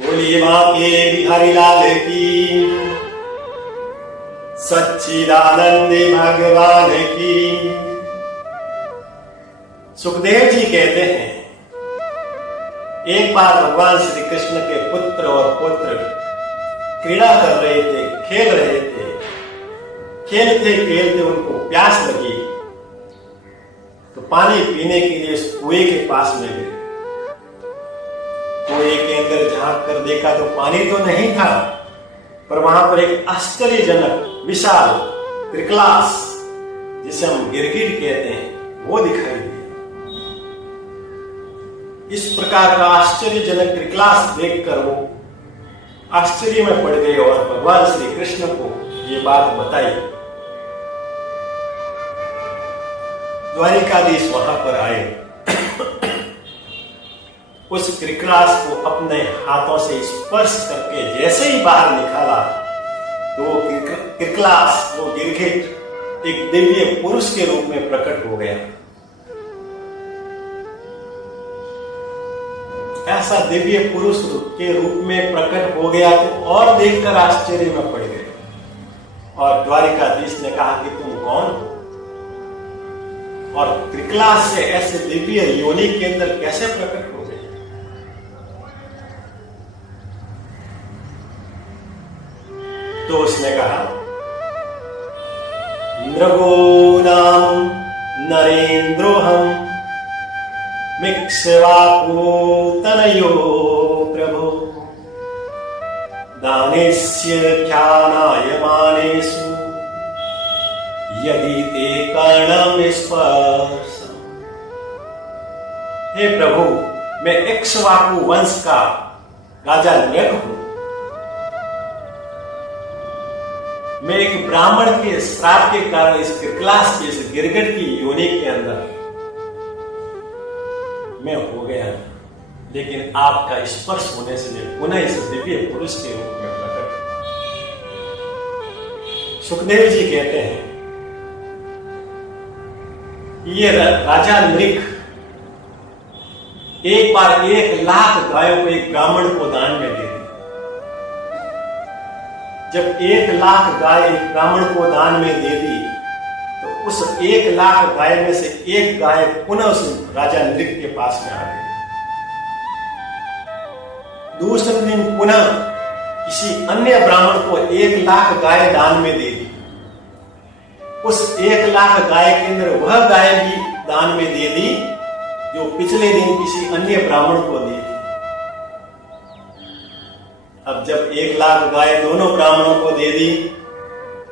बोलिए बांके बिहारी लाल की, सच्चिदानंद भगवान की। सुखदेव जी कहते हैं, एक बार भगवान श्री कृष्ण के पुत्र और पौत्र क्रीड़ा कर रहे थे, खेल रहे थे। खेलते खेलते उनको प्यास लगी तो पानी पीने के लिए उस कुएं के पास में गए। कुएं के अंदर झांक कर देखा तो पानी तो नहीं था, पर वहां पर एक आश्चर्यजनक विशाल त्रिकलास, जिसे हम गिरगिट कहते हैं, वो दिखाई दिया। इस प्रकार का आश्चर्यजनक त्रिकलास देखकर वो आश्चर्य में पड़ गए और भगवान श्री कृष्ण को ये बात बताई। द्वारिकाधीश वहां पर आए, उस त्रिकलास को अपने हाथों से स्पर्श करके जैसे ही बाहर निकाला तो वो त्रिकलास, वो गिरगिट एक दिव्य पुरुष के रूप में प्रकट हो गया। ऐसा दिव्य पुरुष के रूप में प्रकट हो गया तो और देखकर आश्चर्य में पड़ गए। और द्वारिकाधीश ने कहा कि तुम कौन हो और त्रिकलास से ऐसे दिव्य योनि के अंदर कैसे प्रकट हो गए? तो उसने कहा, नृगोनाम नरेंद्रोहम मिक्ष्वाकु तनयो प्रभो दानेस्य ख्यानायमानेषु यदि ते कर्णम स्पर्शम। हे प्रभु, मैं इक्ष्वाकु वंश का राजा नृग हूं। मैं एक ब्राह्मण के श्राप के कारण इस त्रिकलास की, इस गिरगिट की योनि के अंदर मैं हो गया, लेकिन आपका स्पर्श होने से मैं पुनः इस दिव्य पुरुष के रूप में प्रकट हुआ। सुखदेव जी कहते हैं, ये राजा नृग एक बार 1,00,000 गायों को एक ब्राह्मण को दान में दे दी। जब 1,00,000 गाय एक ब्राह्मण को दान में दे दी तो उस 1,00,000 गाय में से एक गाय पुनः उस राजा नृग के पास में आ गई। दूसरे दिन पुनः किसी अन्य ब्राह्मण को 1,00,000 गाय दान में दे दी। उस 1,00,000 गाय के अंदर वह गाय भी दान में दे दी जो पिछले दिन किसी अन्य ब्राह्मण को दी थी। अब जब 1,00,000 गाय दोनों ब्राह्मणों को दे दी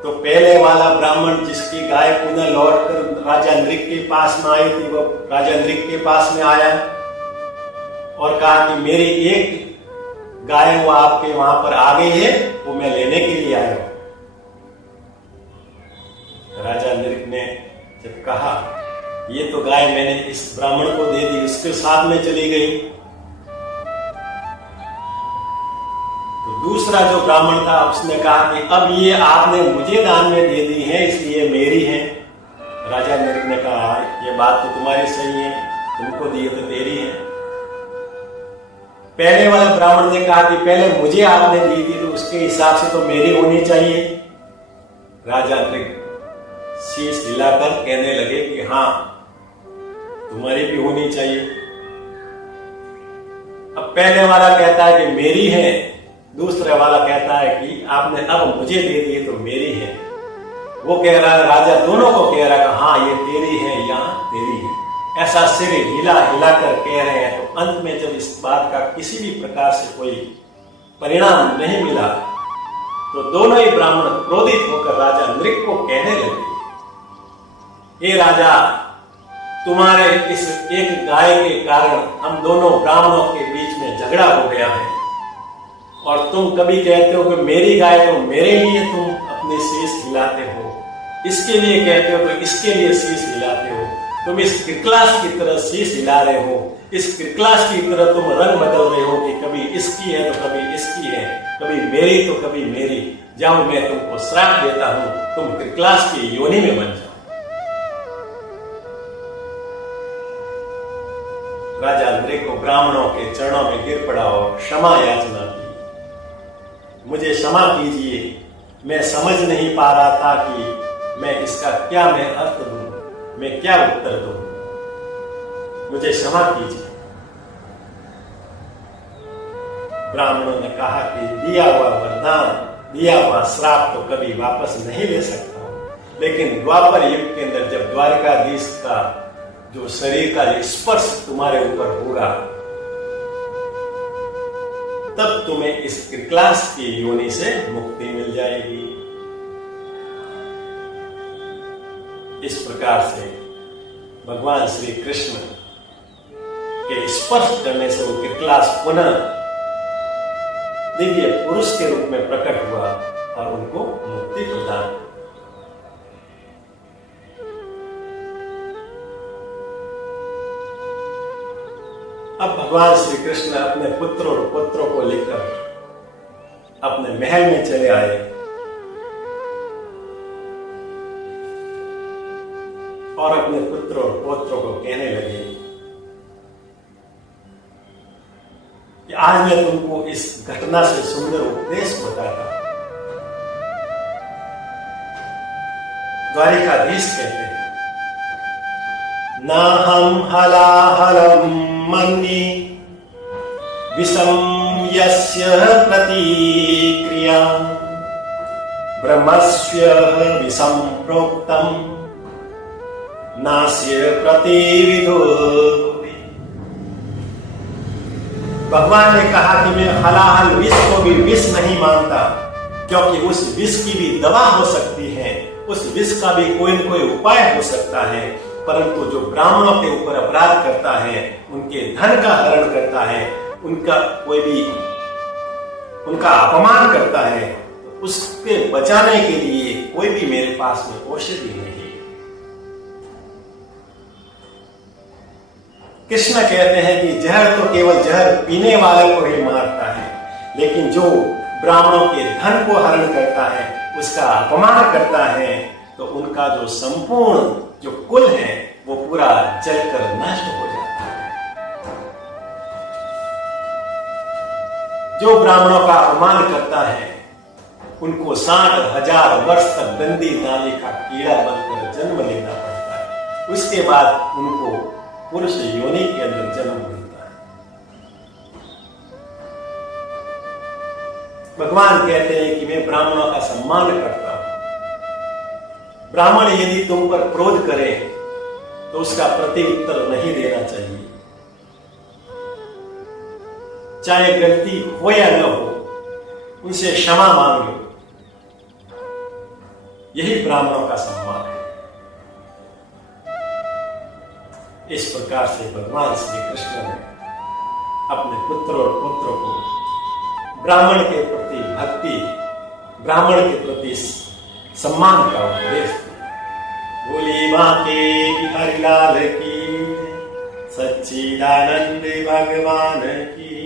तो पहले वाला ब्राह्मण जिसकी गाय पुनः लौटकर राजा नृग के पास में आई थी, वो राजा नृग के पास में आया और कहा कि मेरी एक गाय वो आपके वहां पर आ गई है, वो मैं लेने के लिए आया हूं। राजा नृग ने जब कहा, ये तो गाय मैंने इस ब्राह्मण को दे दी, उसके साथ में चली गई। दूसरा जो ब्राह्मण था उसने कहा कि अब ये आपने मुझे दान में दे दी है, इसलिए मेरी है। राजा नृग ने कहा, ये बात तो तुम्हारी सही है, तुमको दी तो तेरी है। पहले वाले ब्राह्मण ने कहा कि पहले मुझे आपने दी थी तो उसके हिसाब से तो मेरी होनी चाहिए। राजा नृग शीश हिलाकर कहने लगे कि हाँ, तुम्हारी भी होनी चाहिए। अब पहले वाला कहता है कि मेरी है, दूसरे वाला कहता है कि आपने अब मुझे दे दी तो मेरी है। वो कह रहा है, राजा दोनों को कह रहा है हाँ ये तेरी है या तेरी है। ऐसा सिर हिला हिला कर कह रहे हैं। तो अंत में जब इस बात का किसी भी प्रकार से कोई परिणाम नहीं मिला तो दोनों ही ब्राह्मण क्रोधित होकर राजा नृग को कहने लगे, हे राजा, तुम्हारे इस एक गाय के कारण हम दोनों ब्राह्मणों के बीच में झगड़ा हो गया है और तुम कभी कहते हो कि मेरी गाय तो मेरे लिए तुम अपने शीश हिलाते हो, इसके लिए कहते हो तो इसके लिए शीश हिलाते हो। तुम इस त्रिकलास की तरह शीश हिला रहे हो, इस त्रिकलास की तरह तुम रंग बदल रहे हो कि कभी इसकी है तो कभी इसकी है, कभी मेरी तो कभी मेरी। जाओ, मैं तुमको श्राप देता हूं, तुम त्रिकलास की योनि में बन जाओ। राजा नृग को ब्राह्मणों के चरणों में गिर पड़ा और क्षमा याचना की। मुझे क्षमा कीजिए, मैं समझ नहीं पा रहा था कि मैं इसका क्या मैं अर्थ दूं, मैं क्या उत्तर दूं, मुझे क्षमा कीजिए। ब्राह्मणों ने कहा कि दिया हुआ वरदान, दिया हुआ श्राप तो कभी वापस नहीं ले सकता, लेकिन द्वापर युग के अंदर जब द्वारकाधीश का जो शरीर का स्पर्श तुम्हारे ऊपर होगा, तब तुम्हें इस कृतलास की योनि से मुक्ति मिल जाएगी। इस प्रकार से भगवान श्री कृष्ण के स्पर्श करने से वो कृतलास पुनः दिव्य पुरुष के रूप में प्रकट हुआ और उनको मुक्ति प्रदान। अब भगवान श्री कृष्ण अपने पुत्र और पुत्रों को लेकर अपने महल में चले आए और अपने पुत्र और पौत्रों को कहने लगे कि आज मैं तुमको इस घटना से सुंदर उपदेश बताता हूं। द्वारिकाधीश कहते हैं, नाहं हलाहलम मन्ये विषम यस्य प्रतिक्रिया ब्रह्मस्य विषम प्रोक्तम नास्य प्रतिविदो। भगवान ने कहा कि मैं हलाहल विष को भी विष नहीं मानता, क्योंकि उस विष की भी दवा हो सकती है, उस विष का भी कोई न कोई उपाय हो सकता है, परंतु जो ब्राह्मणों के ऊपर अपराध करता है, उनके धन का हरण करता है, उनका कोई भी उनका अपमान करता है, तो उसके बचाने के लिए कोई भी मेरे पास में औषधि नहीं। कृष्ण कहते हैं कि जहर तो केवल जहर पीने वाले को ही मारता है, लेकिन जो ब्राह्मणों के धन को हरण करता है, उसका अपमान करता है, तो उनका जो संपूर्ण जो कुल है वो पूरा जलकर नष्ट हो जाता है। जो ब्राह्मणों का अपमान करता है, उनको 60,000 वर्ष तक गंदी नाली का कीड़ा बनकर जन्म लेना पड़ता है। उसके बाद उनको पुरुष योनि के अंदर जन्म मिलता है। भगवान कहते हैं कि मैं ब्राह्मणों का सम्मान करता हूं। ब्राह्मण यदि तुम पर क्रोध करे तो उसका प्रति उत्तर नहीं देना चाहिए, चाहे गलती हो या न हो, उनसे क्षमा मांग लो। यही ब्राह्मणों का सम्मान है। इस प्रकार से भगवान श्री कृष्ण ने अपने पुत्र और पुत्रों को ब्राह्मण के प्रति भक्ति, ब्राह्मण के प्रति सम्मान का उपदेश दिया। बोली बांके बिहारी लाल की, सच्चिदानंद भगवान की।